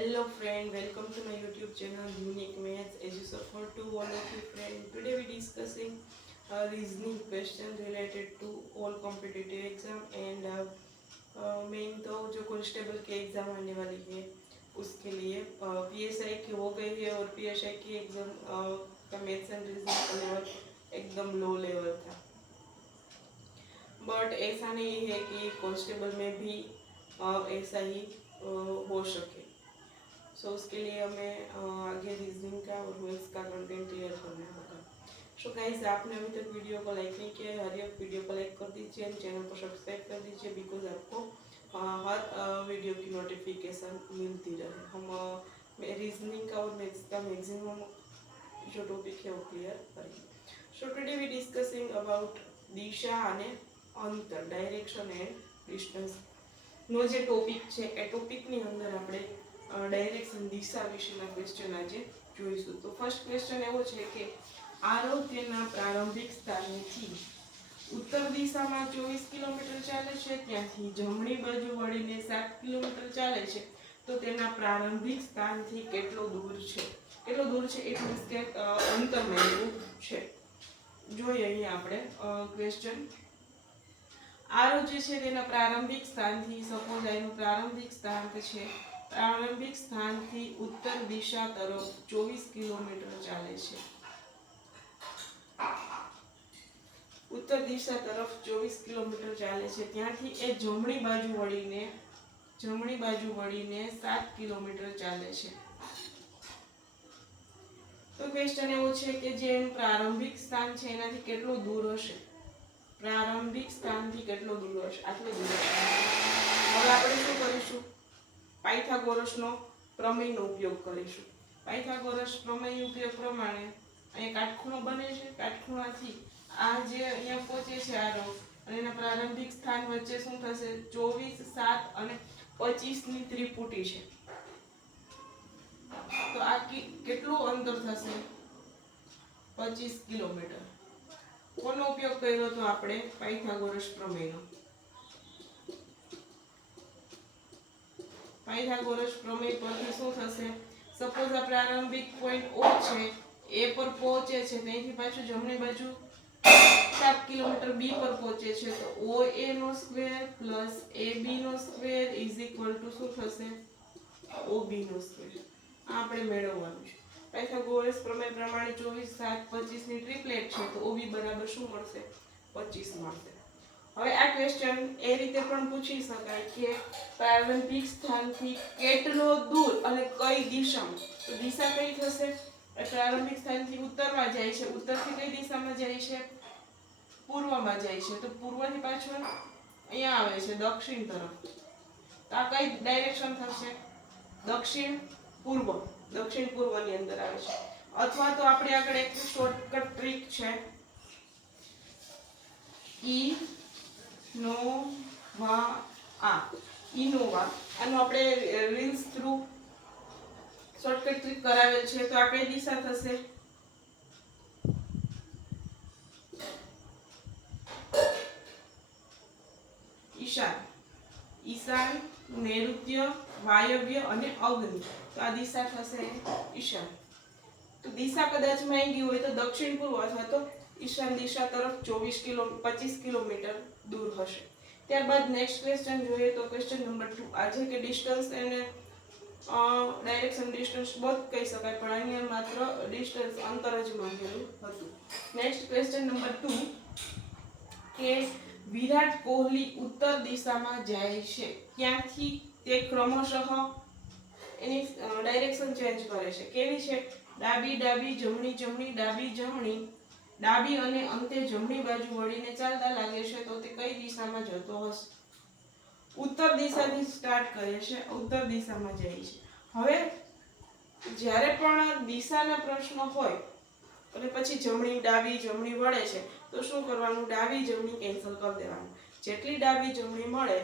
Hello friend, welcome to my YouTube channel Unique Maths. As you support to all of you friend, today we discussing reasoning question related to all competitive exam and main तो जो constable की exam आने वाली है उसके लिए PSI की हो गई है और पीएसआई की एग्जाम का मैथ्स एंड रीजनिंग का लेवल एकदम लो लेवल था, बट ऐसा नहीं है कि कांस्टेबल में भी ऐसा ही हो सके। सो उसके लिए हमें आगे रीजनिंग का और मैथ्स का कंटेंट क्लियर करना होगा। सो गाइस, आपने अभी तक वीडियो को लाइक नहीं किया है, हर एक वीडियो को लाइक कर दीजिए एंड चैनल को सब्सक्राइब कर दीजिए, बिकॉज आपको हर वीडियो की नोटिफिकेशन मिलती रहे। हम रीजनिंग का और मैथ्स का मैक्सिमम जो टॉपिक है वो क्लियर करेंगे। So today we discussing about दिशा અને અંતર, ડાયરેક્શન એન્ડ ડિસ્ટન્સ નો જે ટોપિક છે એ ટોપિકની અંદર આપણે ડાયરેક્શન દિશા વિશેના ક્વેશ્ચન આજે જોઈશું। તો ફર્સ્ટ ક્વેશ્ચન એવો છે કે આરવ તેના પ્રારંભિક સ્થાનેથી ઉત્તર દિશામાં 24 કિલોમીટર ચાલે છે, ત્યાંથી જમણી બાજુ વળીને 7 કિલોમીટર ચાલે છે, તો તેના પ્રારંભિક સ્થાનથી કેટલો દૂર છે? કેટલો દૂર છે ઇટ મીન્સ કે અંતર મેળવવું છે। જોઈએ અહીં આપણે ક્વેશ્ચન આરવ જે છે તેના પ્રારંભિક સ્થાનથી, સપોઝ આનું પ્રારંભિક સ્થાન છે, પ્રારંભિક સ્થાનથી ઉત્તર દિશા તરફ 24 કિલોમીટર ચાલે છે। ઉત્તર દિશા તરફ 24 કિલોમીટર ચાલે છે, ત્યાંથી એ જમણી બાજુ વળીને 7 કિલોમીટર ચાલે છે। તો ક્વેશ્ચન એવો છે કે જે પ્રારંભિક સ્થાન છે એનાથી કેટલો દૂર હશે? પ્રારંભિક સ્થાનથી કેટલો દૂર હશે? આટલો દૂર હશે। હવે આપણે શું કરીશું? પાયથાગોરસનો પ્રમેયનો ઉપયોગ કરીશું। પાયથાગોરસ પ્રમેય ઉપયોગ પ્રમાણે અહીં કાટખૂણો બને છે, કાટખૂણાથી આ જે અહીંયા પહોંચે છે આરો અને એના પ્રારંભિક સ્થાન વચ્ચે શું થશે? 24, 7 અને 25 ની ત્રિપુટી છે, તો આ કેટલું અંતર થશે? 25 કિલોમીટર। કોનો ઉપયોગ કર્યો તો આપણે? પાયથાગોરસ પ્રમેયનો। પાયથાગોરસ પ્રમેય પરથી શું થશે? સપોઝ આ પ્રારંભિક પોઈન્ટ O છે, A પર પહોંચે છે, ત્યાંથી પાછું જમણી બાજુ 7 કિલોમીટર B પર પહોંચે છે, તો OA નો સ્ક્વેર પ્લસ AB નો સ્ક્વેર ઇઝ ઇક્વલ ટુ શું થશે? OB નો સ્ક્વેર। આ આપણે મેળવવાનું છે। પાયથાગોરસ પ્રમેય પ્રમાણે 24, 7, 25 ની ટ્રિપલેટ છે, તો OB બરાબર શું મળશે? 25 મળશે। હવે આ ક્વેશ્ચન એ રીતે પણ પૂછી શકાય કે પ્રારંભિક સ્થાનથી કેટલો દૂર અને કઈ દિશામાં? તો દિશા કઈ થશે? પ્રારંભિક સ્થાનથી ઉત્તરમાં જાય છે, ઉત્તરથી કઈ દિશામાં જાય છે? પૂર્વમાં જાય છે, તો પૂર્વથી પાછળ અહીંયા આવે છે દક્ષિણ તરફ, તો આ કઈ ડાયરેક્શન થશે? દક્ષિણ પૂર્વ ની અંદર આવે છે। અથવા તો આપણે આગળ એક શોર્ટકટ ટ્રીક છે, ઇનોવા આનો આપણે રીલ્સ થ્રુ શોર્ટકટ ટ્રીક કરાવેલ છે, તો આ કઈ દિશા થશે? ઈશાન, નૈઋત્ય, વાયવ્ય અને અગ્નિ, તો આ દિશા થશે ઈશાન। તો દિશા કદાચ માંગી હોય તો દક્ષિણ પૂર્વ અથવા તો ઈશાન દિશા તરફ 25 કિલોમીટર દૂર હશે। ત્યારબાદ નેક્સ્ટ ક્વેશ્ચન જોઈએ તો ક્વેશ્ચન નંબર 2 આજે કે ડિસ્ટન્સ અને ડાયરેક્શન ડિસ્ટન્સ બોથ કહી શકાય, પણ અહીંયા માત્ર ડિસ્ટન્સ અંતર જ માંગેલું હતું। નેક્સ્ટ ક્વેશ્ચન નંબર 2 કે વિરાટ કોહલી ઉત્તર દિશામાં જાય છે, ક્યાંથી તે ક્રમશઃ એની ડાયરેક્શન ચેન્જ કરે છે। કેવી છે? ડાબી ડાબી, જમણી જમણી, ડાબી જમણી, ડાબી અને અંતે જમણી બાજુ વળીને ચાલતા લાગે છે, તો તે કઈ દિશામાં જતો હશે? ઉત્તર દિશાથી સ્ટાર્ટ કરે છે, ઉત્તર દિશામાં જાય છે। હવે જ્યારે પણ દિશાના પ્રશ્ન હોય અને પછી જમણી ડાબી જમણી વળે છે, તો શું કરવાનું? ડાબી જમણી કેન્સલ કરી દેવાનું। જેટલી ડાબી જમણી મળે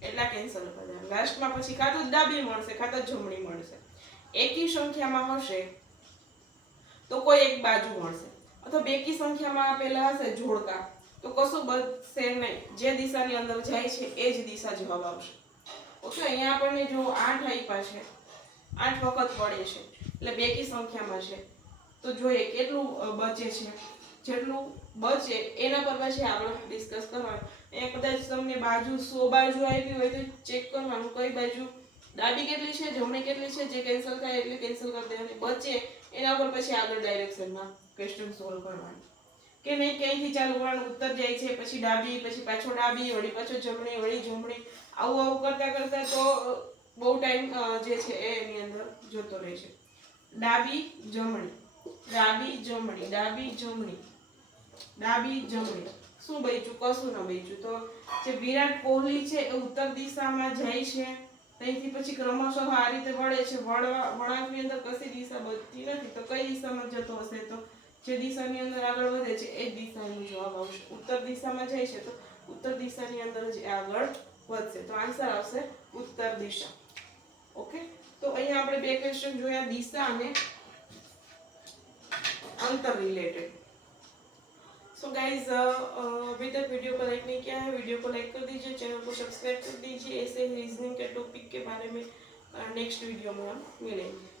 એટલા કેન્સલ કરી દેવાના। લાસ્ટમાં પછી કાં તો ડાબી મળશે કાં તો જમણી મળશે। એકી સંખ્યામાં હશે તો કોઈ એક બાજુ મળશે, અથવા બેકી સંખ્યામાં આપેલા હશે જોડકા તો કશું બનશે નહીં, જે દિશાની અંદર જાય છે એ જ દિશા જવાબ આવશે। ઓકે, અહીંયા આપણને જો 8 આપ્યા છે 8 વખત વળે છે એટલે બેકી સંખ્યામાં છે. તો જોઈએ કેટલું બચે છે. જેટલું બચે એના પર પછી આગળ ડિસ્કસ કરવાનું. અહીંયા કદાચ તમને બાજુ 100 બાજુ આવી હોય તો ચેક કરવાનું કઈ બાજુ ડાબી કેટલી છે જમણી કેટલી છે, જે કેન્સલ થાય એટલે કેન્સલ કરી દેવાની, બચે એના પર પછી આગળ ડાયરેક્શનમાં ક્વેશ્ચન સોલ્વ કરવાનું. કે નહીં ક્યાંયથી ચાલુ કરવાનું, ઉત્તર જાય છે પછી ડાબી, પછી પાછો ડાબી, વળી પાછો જમણી, વળી જમણી, આવું કરતા કરતા તો બહુ ટાઈમ જે છે એની અંદર જતો રહે છે. ડાબી જમણી, ડાબી જમણી, ડાબી જમણી, ડાબી જમણી, શું બચ્યું? કશું ન બચ્યું. તો જે વિરાટ કોહલી છે એ ઉત્તર દિશામાં જાય છે, ત્યાંથી પછી ક્રમશઃ આ રીતે વળે છે. વળાંકની અંદર કશી દિશા બચતી નથી, તો કઈ દિશામાં જતો હશે? તો જે દિશાની અંદર આગળ વધે છે એ જ દિશાનો જવાબ આવશે. ઉત્તર દિશામાં જાય છે તો ઉત્તર દિશાની અંદર જ આગળ વધશે. તો આન્સર આવશે ઉત્તર દિશા. ઓકે, તો અહીંયા આપણે બે ક્વેશ્ચન જોયા, દિશા અને अंतर रिलेटेड. सो गाइज अभी तक वीडियो को लाइक नहीं किया है, वीडियो को लाइक कर दीजिए, चैनल को सब्सक्राइब कर दीजिए. ऐसे ही रीजनिंग के टॉपिक के बारे में नेक्स्ट वीडियो में हम मिलेंगे.